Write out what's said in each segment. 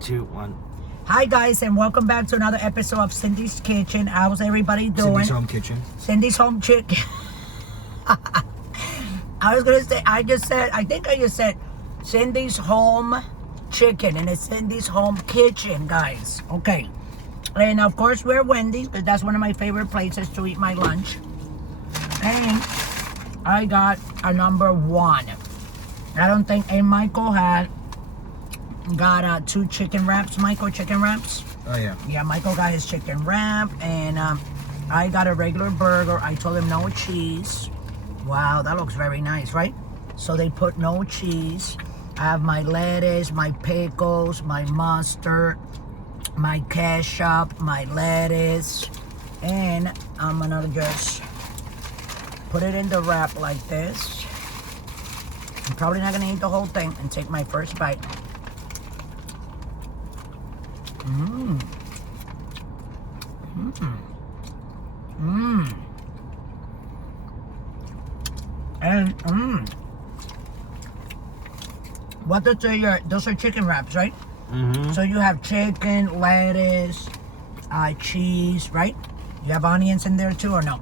2, 1. Hi guys, and welcome back to another episode of Cindy's Kitchen. How's everybody doing? Cindy's Home Kitchen. Cindy's Home Chicken. I was gonna say, I think I just said Cindy's Home Chicken, and it's Cindy's Home Kitchen, guys. Okay. And of course we're Wendy's, because that's one of my favorite places to eat my lunch. And I got a number 1. I don't think, and Michael got 2 chicken wraps. Michael, chicken wraps. Oh yeah. Yeah, Michael got his chicken wrap, and I got a regular burger. I told him no cheese. Wow, that looks very nice, right? So they put no cheese. I have my lettuce, my pickles, my mustard, my ketchup, my lettuce, and I'm gonna just put it in the wrap like this. I'm probably not gonna eat the whole thing and take my first bite. Mmm. Mmm. Mmm. And what those are chicken wraps, right? Mm-hmm. So you have chicken, lettuce, cheese, right? You have onions in there too, or no?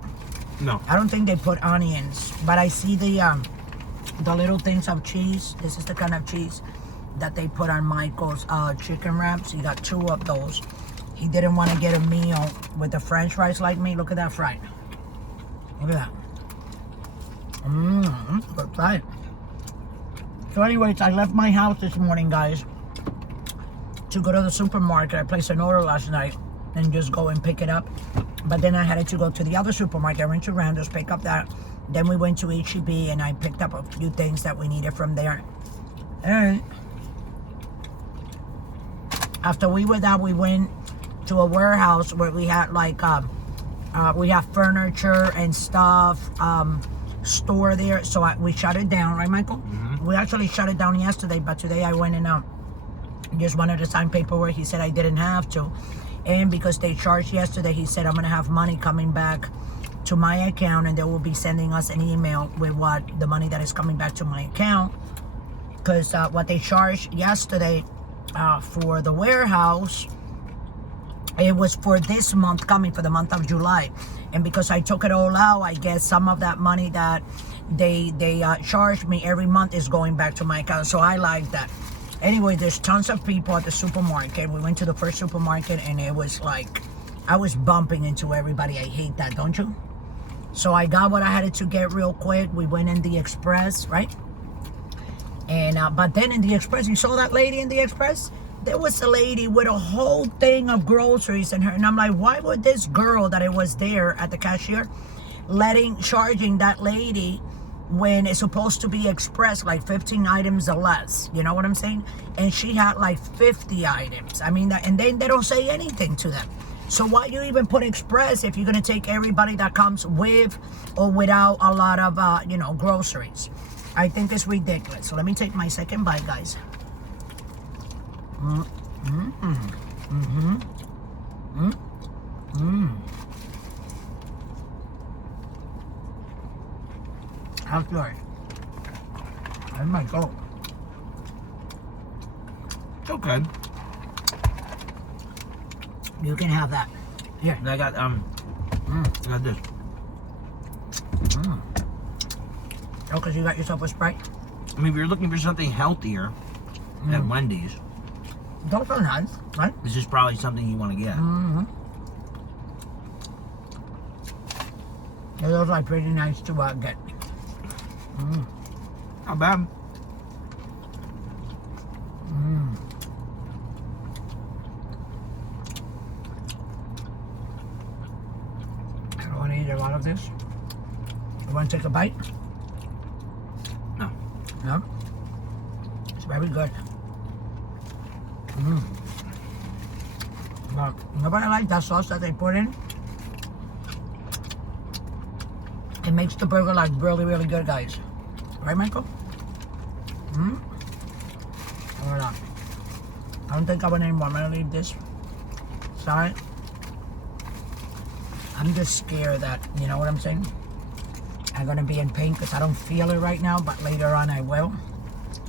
No. I don't think they put onions, but I see the little things of cheese. This is the kind of cheese that they put on Michael's chicken wraps. He got 2 of those. He didn't want to get a meal with the French fries like me. Look at that fry. Look at that. Good fry. So anyways, I left my house this morning, guys, to go to the supermarket. I placed an order last night and just go and pick it up. But then I had to go to the other supermarket. I went to Randall's, pick up that. Then we went to H-E-B and I picked up a few things that we needed from there. And after we were that, we went to a warehouse where we had like we have furniture and stuff store there. So we shut it down, right, Michael? Mm-hmm. We actually shut it down yesterday, but today I went and just wanted to sign paperwork. He said I didn't have to, and because they charged yesterday, he said I'm gonna have money coming back to my account, and they will be sending us an email with what the money that is coming back to my account. Because what they charged yesterday for the warehouse, it was for this month coming, for the month of July. And because I took it all out, I guess some of that money that they charged me every month is going back to my account. So I like that. Anyway, there's tons of people at the supermarket. We went to the first supermarket and it was like, I was bumping into everybody. I hate that, don't you? So I got what I had to get real quick. We went in the Express, right? And but then in the Express, you saw that lady in the Express? There was a lady with a whole thing of groceries in her. And I'm like, why would this girl that it was there at the cashier charging that lady when it's supposed to be Express, like 15 items or less? You know what I'm saying? And she had like 50 items. I mean, and then they don't say anything to them. So why you even put Express if you're going to take everybody that comes with or without a lot of, groceries? I think it's ridiculous. So let me take my second bite, guys. How's yours? I might go. It's okay. You can have that. Here. I got I got this. Oh, because you got yourself a Sprite? I mean, if you're looking for something healthier at Wendy's, those are nice, right? this is probably something you want to get. Yeah, those are pretty nice to get. Not bad. I don't want to eat a lot of this. You want to take a bite? No. No? It's very good. But nobody like that sauce that they put in. It makes the burger like really, really good, guys. Right, Michael? Hold on. I don't think I want any more. I'm gonna leave this side. I'm just scared that, you know what I'm saying? I'm gonna be in pain because I don't feel it right now, but later on I will.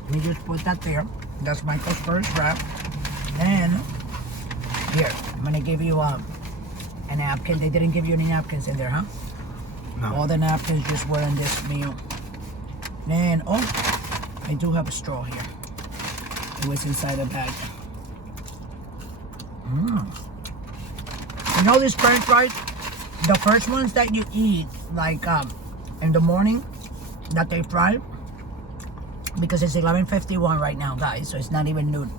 Let me just put that there. That's Michael's first wrap. Then, here, I'm gonna give you a napkin. They didn't give you any napkins in there, huh? No. All the napkins just were in this meal. Then, oh, I do have a straw here. It was inside the bag. You know these French fries? The first ones that you eat, like in the morning, that they fry, because it's 11:51 right now, guys, so it's not even noon.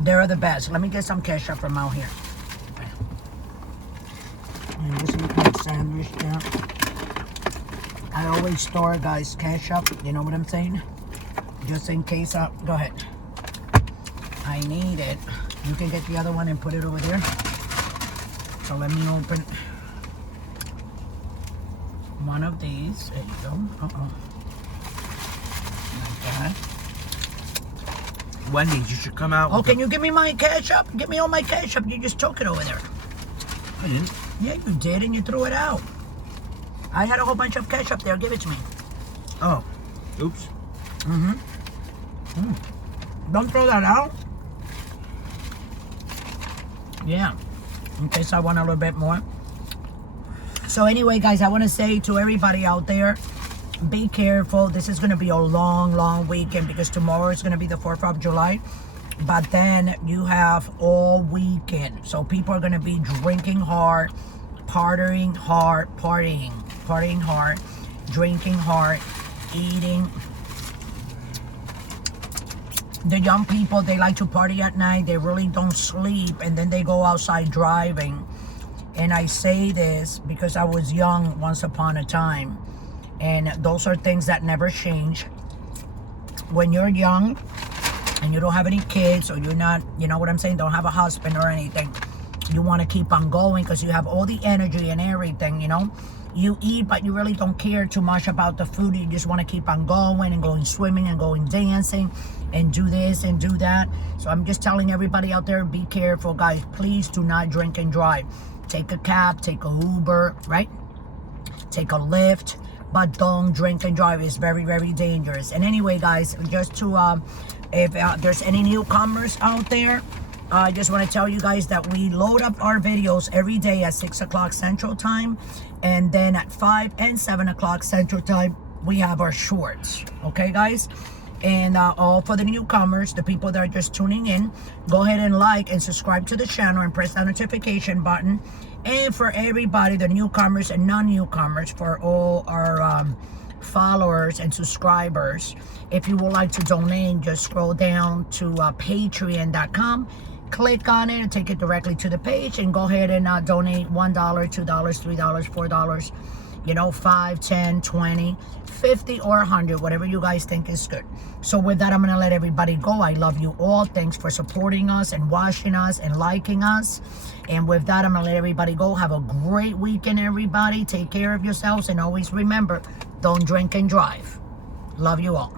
They're the best. Let me get some ketchup from out here. And this is my sandwich there. I always store, guys, ketchup. You know what I'm saying? Just in case. Go ahead. I need it. You can get the other one and put it over there. So let me open one of these. There you go. Like that. Wendy's, you should come out. Oh, can you give me my ketchup? Give me all my ketchup. You just took it over there. I didn't. Yeah, you did, and you threw it out. I had a whole bunch of ketchup there. Give it to me. Oh, oops. Don't throw that out. Yeah, in case I want a little bit more. So anyway, guys, I want to say to everybody out there, be careful. This is going to be a long, long weekend because tomorrow is going to be the 4th of July. But then you have all weekend. So people are going to be drinking hard, partying hard, drinking hard, eating. The young people, they like to party at night. They really don't sleep. And then they go outside driving. And I say this because I was young once upon a time. And those are things that never change. When you're young and you don't have any kids, or you're not, you know what I'm saying, don't have a husband or anything, you want to keep on going because you have all the energy and everything, you know. You eat, but you really don't care too much about the food. You just want to keep on going and going swimming and going dancing and do this and do that. So I'm just telling everybody out there, be careful, guys. Please do not drink and drive. Take a cab, take a Uber, right? Take a Lyft, but don't drink and drive. It's very, very dangerous. And anyway, guys, just to, if there's any newcomers out there, I just want to tell you guys that we load up our videos every day at 6 o'clock Central Time. And then at 5 and 7 o'clock Central Time, we have our shorts. Okay, guys? And all for the newcomers, the people that are just tuning in, go ahead and like and subscribe to the channel and press that notification button. And for everybody, the newcomers and non-newcomers, for all our followers and subscribers, if you would like to donate, just scroll down to patreon.com. Click on it and take it directly to the page and go ahead and donate $1, $2, $3, $4, you know, 5, 10, 20, 50, or 100, whatever you guys think is good. So with that, I'm going to let everybody go. I love you all. Thanks for supporting us and watching us and liking us. And with that, I'm going to let everybody go. Have a great weekend, everybody. Take care of yourselves. And always remember, don't drink and drive. Love you all.